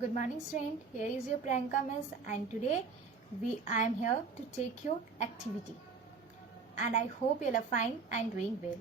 Good morning, student. Here is your Priyanka Miss, and today I am here to take your activity. And I hope you are fine and doing well.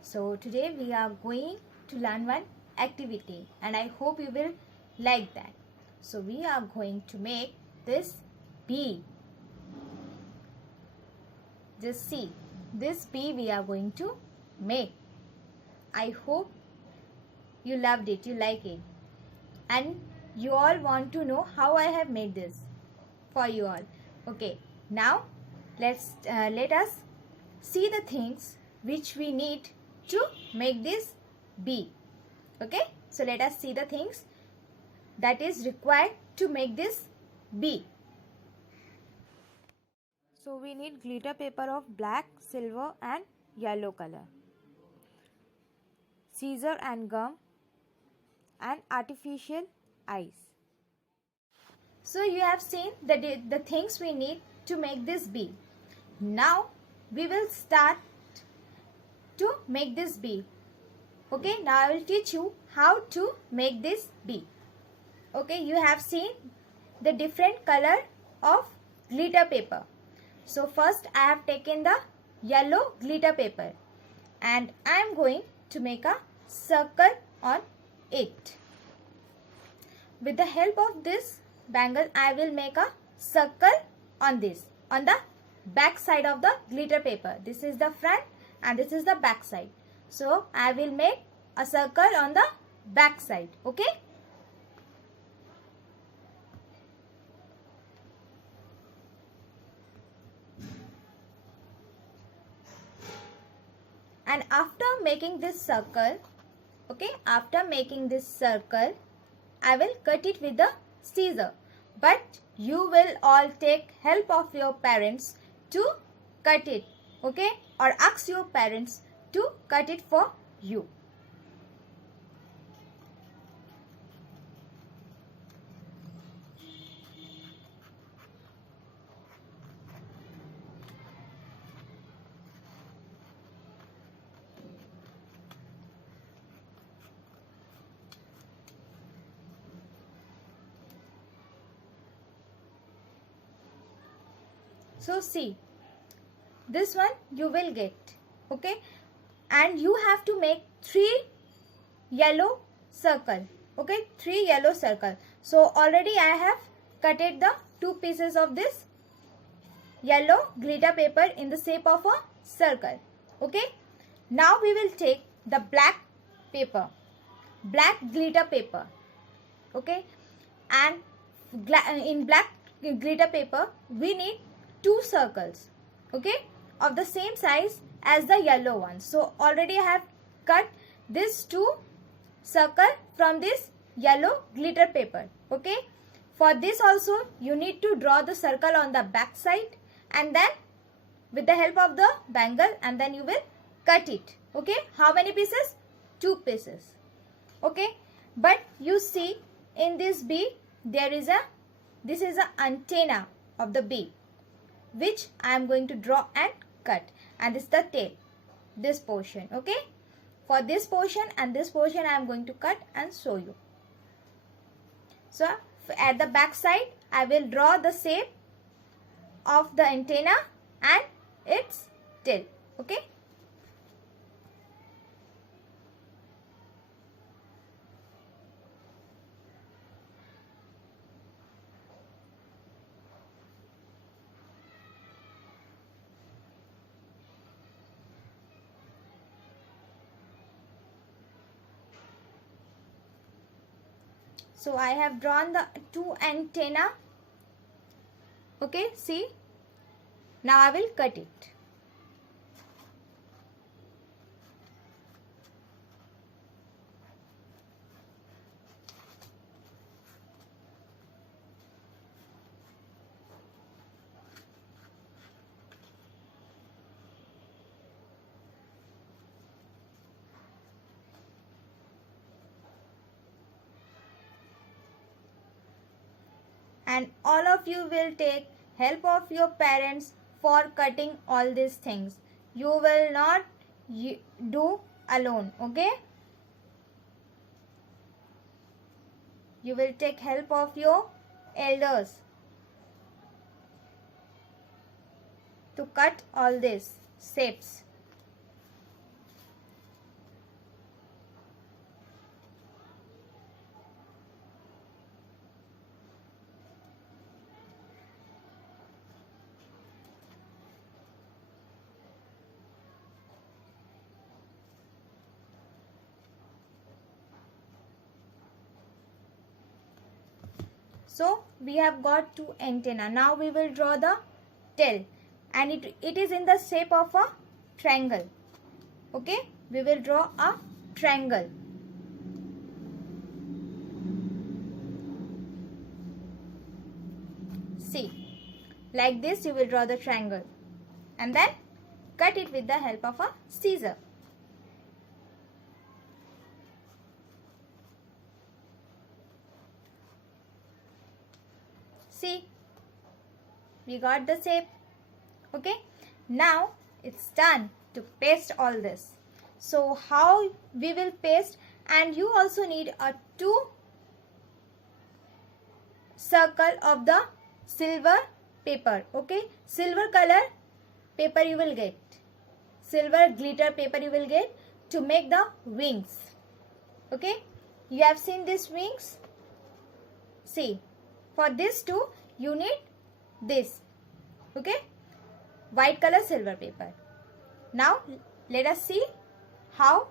So today we are going to learn one activity, and I hope you will like that. So we are going to make this bee. Just see, this bee we are going to make. I hope you loved it, you like it, and you all want to know how I have made this for you all. Okay, now let us see the things which we need to make this bee. Okay, so let us see the things that is required to make this bee. So we need glitter paper of black, silver and yellow color, scissor and gum, and artificial eyes. So you have seen the things we need to make this bee. Now we will start to make this bee. Okay, now I will teach you how to make this bee. Okay, you have seen the different color of glitter paper. So first I have taken the yellow glitter paper and I am going to make a circle on it. With the help of this bangle, I will make a circle on this, on the back side of the glitter paper. This is the front and this is the back side. So I will make a circle on the back side. Okay. And after making this circle, I will cut it with the scissor. But you will all take help of your parents to cut it. Okay, or ask your parents to cut it for you. So see, this one you will get, okay, and you have to make 3 yellow circle, okay, 3 yellow circle. So already I have cutted the 2 pieces of this yellow glitter paper in the shape of a circle. Okay, now we will take the black paper, black glitter paper. Okay, and in black glitter paper we need 2 circles, okay, of the same size as the yellow one. So already I have cut this 2 circle from this yellow glitter paper. Okay, for this also you need to draw the circle on the back side and then with the help of the bangle, and then you will cut it. Okay, how many pieces? 2 pieces. Okay, but you see in this bee this is an antenna of the bee, which I am going to draw and cut, and this is the tail, this portion. Okay, for this portion and this portion I am going to cut and show you. So at the back side I will draw the shape of the antenna and its tail. Okay, so I have drawn the 2 antenna. Okay, see, now I will cut it. And all of you will take help of your parents for cutting all these things. You will not do alone. Okay, you will take help of your elders to cut all these shapes. So we have got two antenna. Now we will draw the tail, and it is in the shape of a triangle. Okay, we will draw a triangle. See, like this you will draw the triangle, and then cut it with the help of a scissor. See, we got the shape. Okay, now it's done to paste all this. So how we will paste, and you also need a 2 circle of the silver paper. Okay, silver color paper you will get, silver glitter paper you will get to make the wings. Okay, you have seen these wings. See, for this too you need this. Okay, white color silver paper. Now let us see how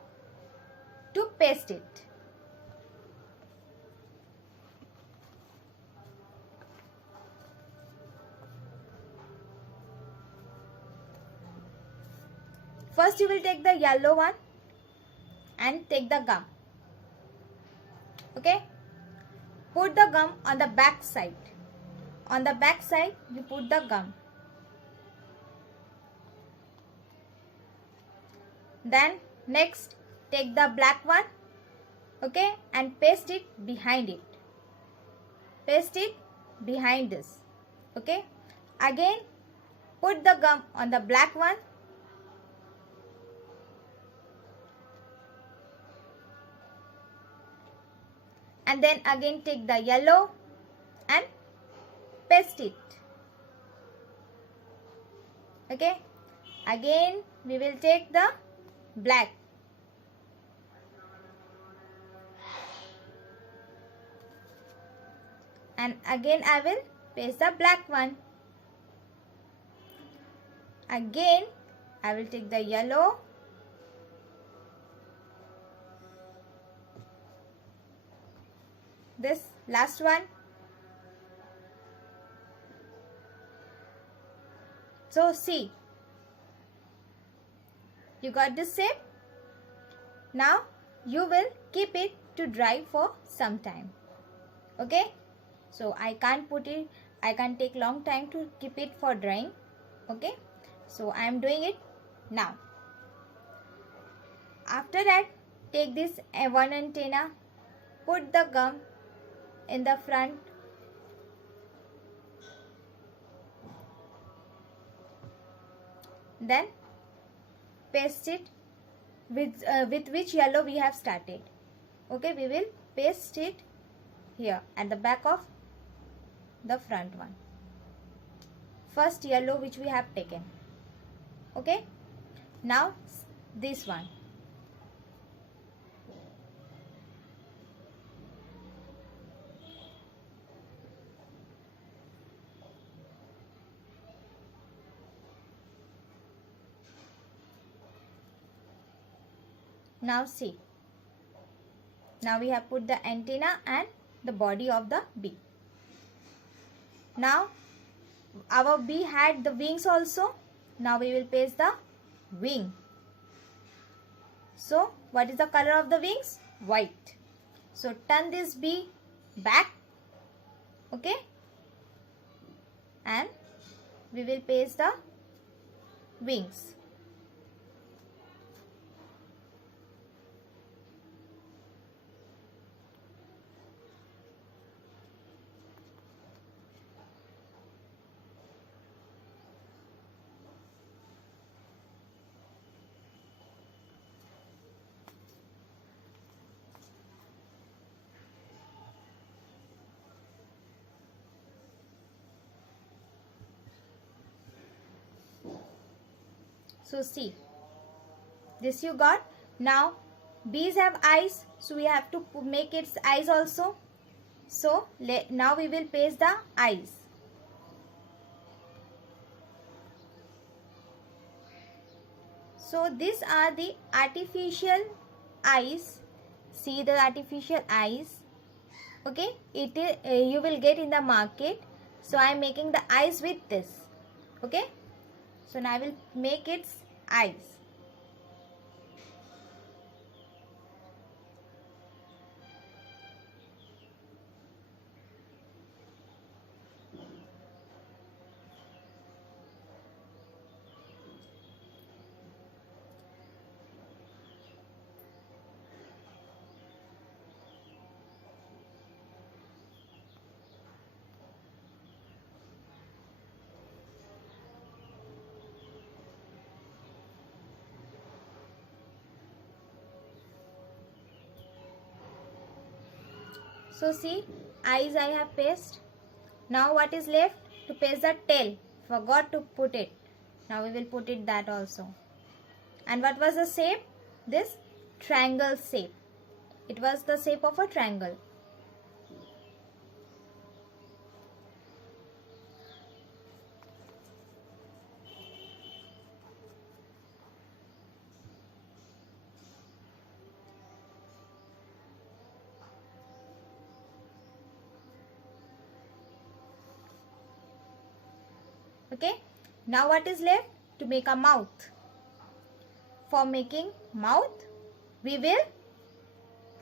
to paste it. First you will take the yellow one and take the gum. Okay, put the gum on the back side. On the back side you put the gum. Then next take the black one, okay, and paste it behind it. Paste it behind this. Okay, again put the gum on the black one. And then again take the yellow and paste it. Okay, again we will take the black. And again I will paste the black one. Again I will take the yellow. This last one. So see, you got this shape. Now you will keep it to dry for some time. Okay, so I can't take long time to keep it for drying. Okay, so I am doing it now. After that, take this one antenna, put the gum in the front, then paste it with which yellow we have started. Okay, we will paste it here at the back of the front one. First yellow which we have taken. Okay, now this one. Now see, now we have put the antenna and the body of the bee. Now our bee had the wings also. Now we will paste the wing. So what is the color of the wings? White. So turn this bee back. Okay, and we will paste the wings. So see, this you got. Now bees have eyes, so we have to make its eyes also. So now we will paste the eyes. So these are the artificial eyes. See the artificial eyes. Okay, it is you will get in the market. So I am making the eyes with this. Okay, so now I will make its eyes. So see, eyes I have pasted. Now what is left? To paste the tail. Forgot to put it. Now we will put it that also. And what was the shape? This triangle shape. It was the shape of a triangle. Okay, now what is left? To make a mouth. For making mouth, we will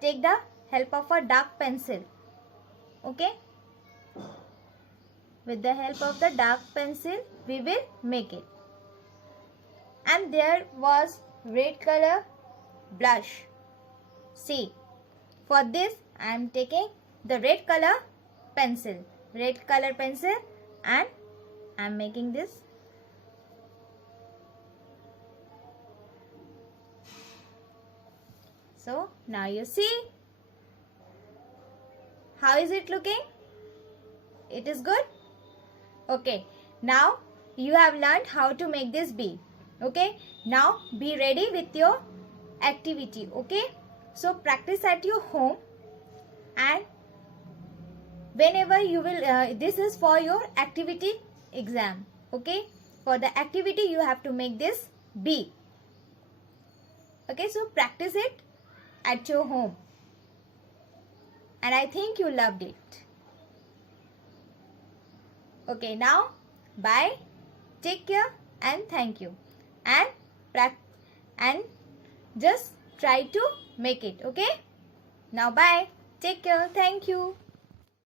take the help of a dark pencil. Okay, with the help of the dark pencil, we will make it. And there was red color blush. See, for this I am taking the red color pencil. Red color pencil, and I am making this. So now you see. How is it looking? It is good? Okay. Now you have learned how to make this bee. Okay. Now be ready with your activity. Okay. So practice at your home, and whenever you will, this is for your activity exam. Okay. For the activity you have to make this bee. Okay. So practice it at your home. And I think you loved it. Okay, now bye, take care, and thank you. And just try to make it. Okay, now bye, take care, thank you.